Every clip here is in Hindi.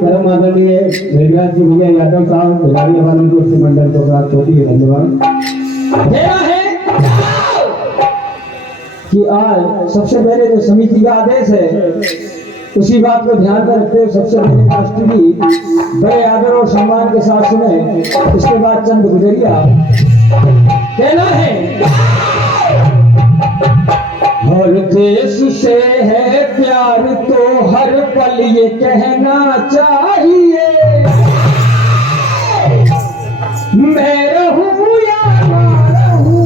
परम आदरणीय मेघराज जी भैया यादव साहब भिलारी वालों को मंडल को प्राप्त होती है। धन्यवाद। है कि आज सबसे पहले जो समिति का आदेश है उसी बात को ध्यान में रखते हुए सबसे पहले राष्ट्रपति बड़े आदर और सम्मान के साथ सुने, उसके बाद चंद गुजरिया कहना है। हर देश से है प्यार तो हर पल ये कहना चाहिए, मैं रहूं या ना रहूं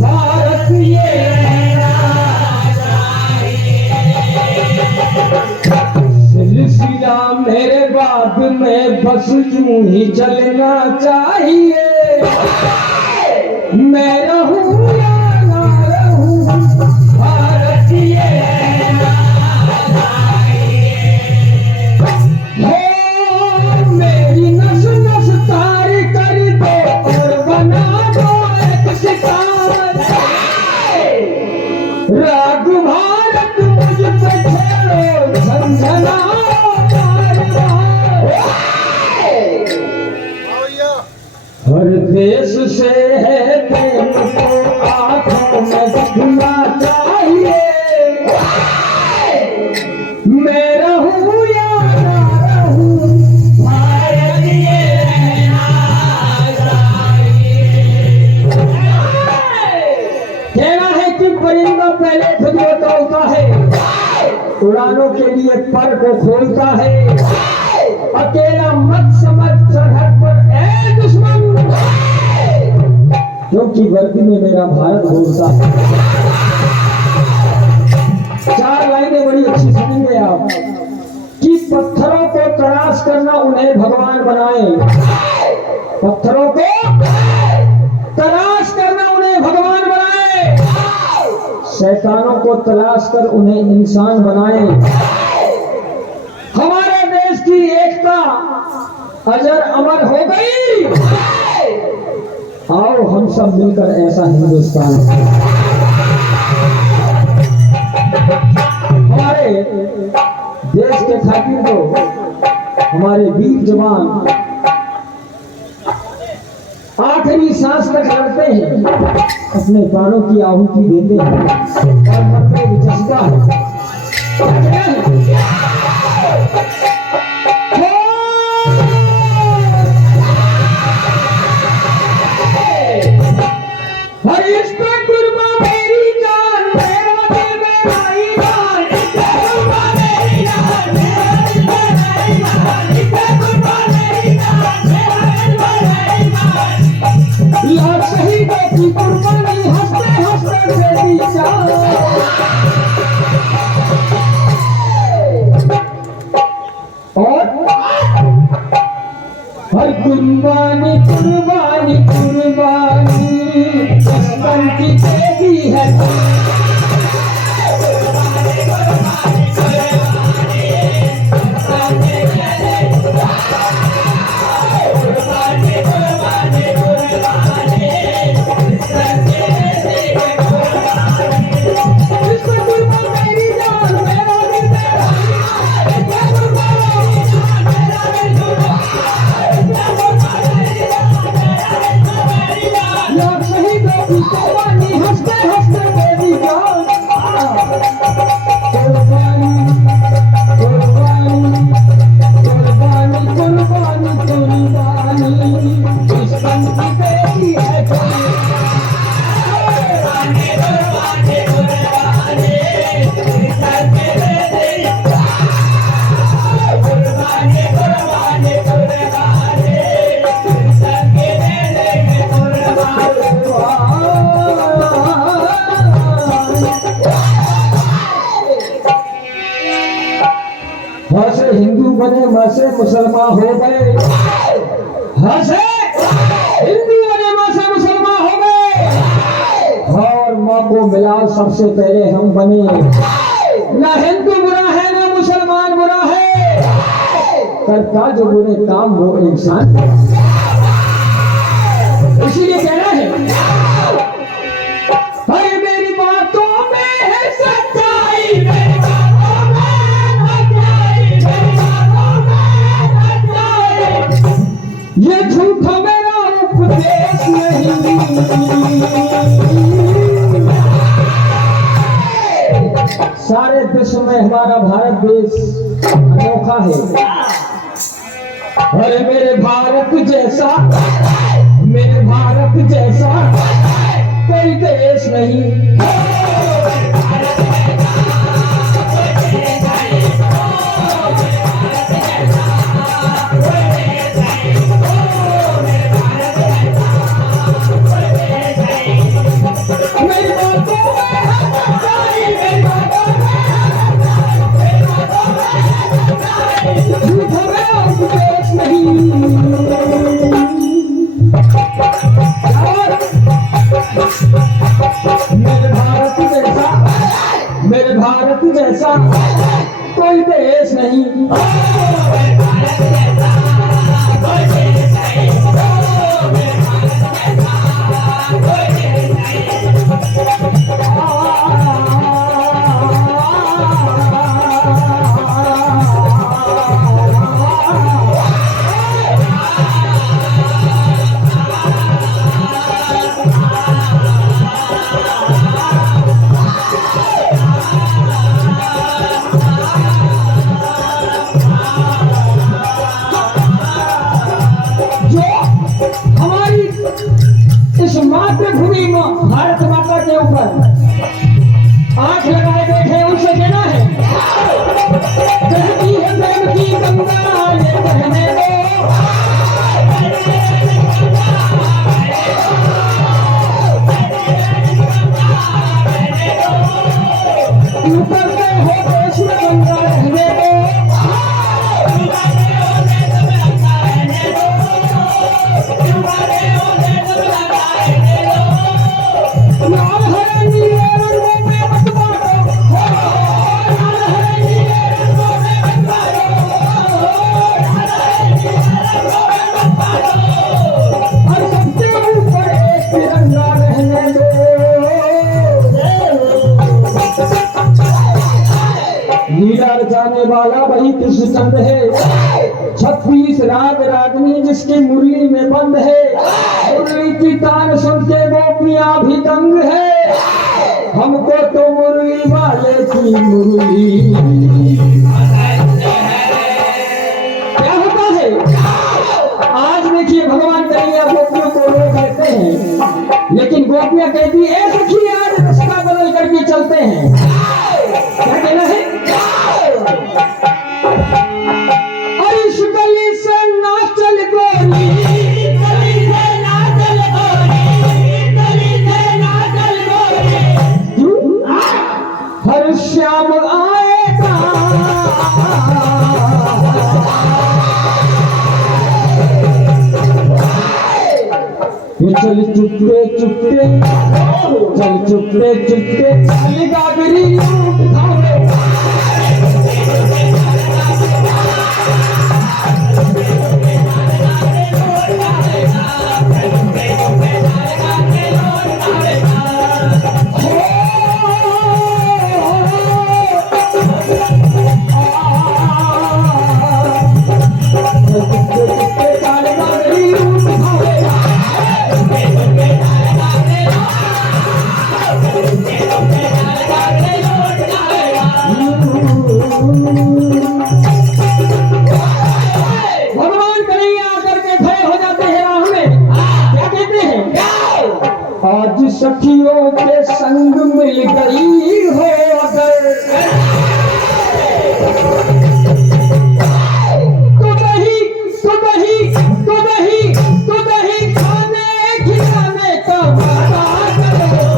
भारत ये रहना चाहिए। सिलसिला मेरे बाद में बस यूं ही चलना चाहिए, मैं रहूं राग भारत मुझ पे छेड़ो झंझना हर देश से है प्रेम को आंखों में दिखना चाहिए, मैं रहूं या ना रहूं भारत ये रहना चाहिए। कहना है कि परिंदा पहले खुद बताता है, उड़ानों के लिए पर को खोलता है, अकेला मत समझ सरहद पर ए दुश्मन, क्योंकि वर्दी में मेरा भारत बोलता है। चार लाइनें बड़ी अच्छी सुनेंगे आप कि पत्थरों को तराश करना उन्हें भगवान बनाए, पत्थरों को तराश करना उन्हें भगवान बनाए, शैतानों को तलाश कर उन्हें इंसान बनाए। हमारे देश की एकता अजर अमर हो गई, आओ हम सब मिलकर ऐसा हिंदुस्तान। हमारे देश के खातिर तो हमारे वीर जवान आखिरी सांस तक लड़ते हैं, अपने प्राणों की आहुति देते हैं और मरते विचसता है। हर इस पे कुर्बान मेरी जान, मेरा दिल मेरा ईमान, इस पे कुर्बान मेरी जान, मेरा दिल मेरा ईमान, इस पे कुर्बान मेरी जान, मेरा दिल मेरा ईमान। लाख शहीदों की कुर्बानी हंसते हंसते कुर्बानी कुर्बानी कुर्बानी बचपन की देवी है हंसते हंसते देवी जान कुर्बानी कुर्बानी कुर्बानी कुर्बानी कुर्बानी बचपन की देवी है हंसे हिंदू बने मसे मुसलमान हो गए हंसे हिंदू बने मसे मुसलमान हो गए और माँ को मिला सबसे पहले हम बने ना हिंदू बुरा है ना मुसलमान बुरा है करता जो बुरे काम वो इंसान इसीलिए कहना है भाई मेरी बातों में है सच्चाई मेरी बातों में सच्चाई मेरी बातों में सच्चाई ये झूठा मेरा उपदेश नहीं सारे विश्व में हमारा भारत देश अनोखा है अरे मेरे भारत जैसा कोई देश नहीं मेरे भारत जैसा कोई देश नहीं इस मातृभूमि में भारत माता के ऊपर आंख लगाए बैठे उनसे कहना है कहती है प्रेम की गंगा ये कहने दो ऊपर से हो देश में गंगा रहने दो जाने वाला वही कृष्णचंद है 36 राग रागनी जिसकी मुरली में बंद है मुरली की तान सुन के गोपियां भी दंग है हमको तो मुरली वाले की मुरली क्या होता है आज देखिए भगवान कन्हैया गोपियों को लोग कहते हैं लेकिन गोपियां कहती है सखी आज रास्ता बदल करके चलते हैं क्या कहना है हर श्याम आएगा चल चुपके चुपके, चल चुपके चुपके चल गागरी उठावे। भगवान कन्हैया आकर के खड़े हो जाते हैं राह में, क्या कहते हैं? आज सखियों के संग मिल गई हो अगर, तो दही तो दही तो दही तो दही खाने खिलाने का वादा करो।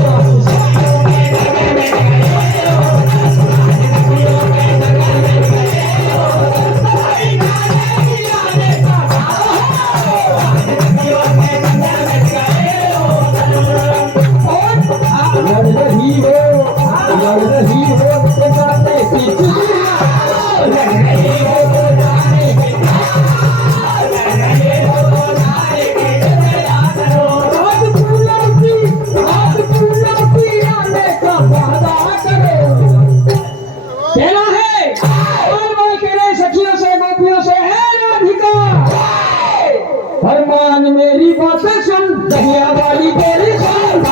फरमान मेरी बातें सुन दहिया वाली गोरी सुन,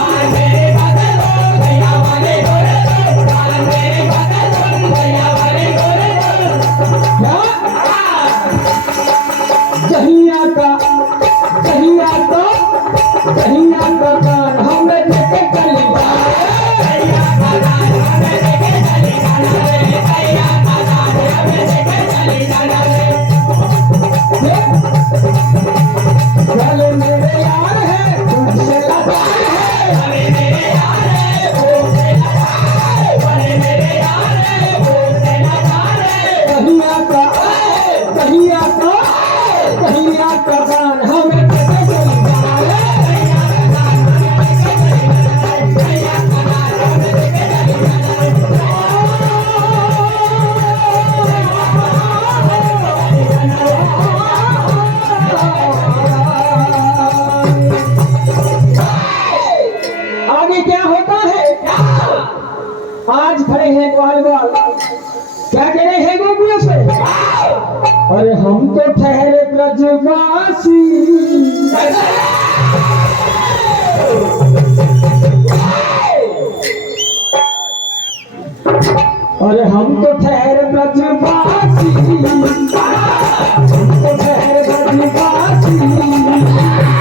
दहिया का कान हमें लेके चली चले मेरे यार है तुमसे लगार है, चले मेरे यार है तुमसे लगार है, चले मेरे यार है तुमसे लगार है। कहिया का कान हमें लेके चली क्या होता है? आज खड़े हैं ग्वाल ग्वाल, क्या कह रहे हैं गोपियों से? अरे हम तो ठहरे ब्रजवासी,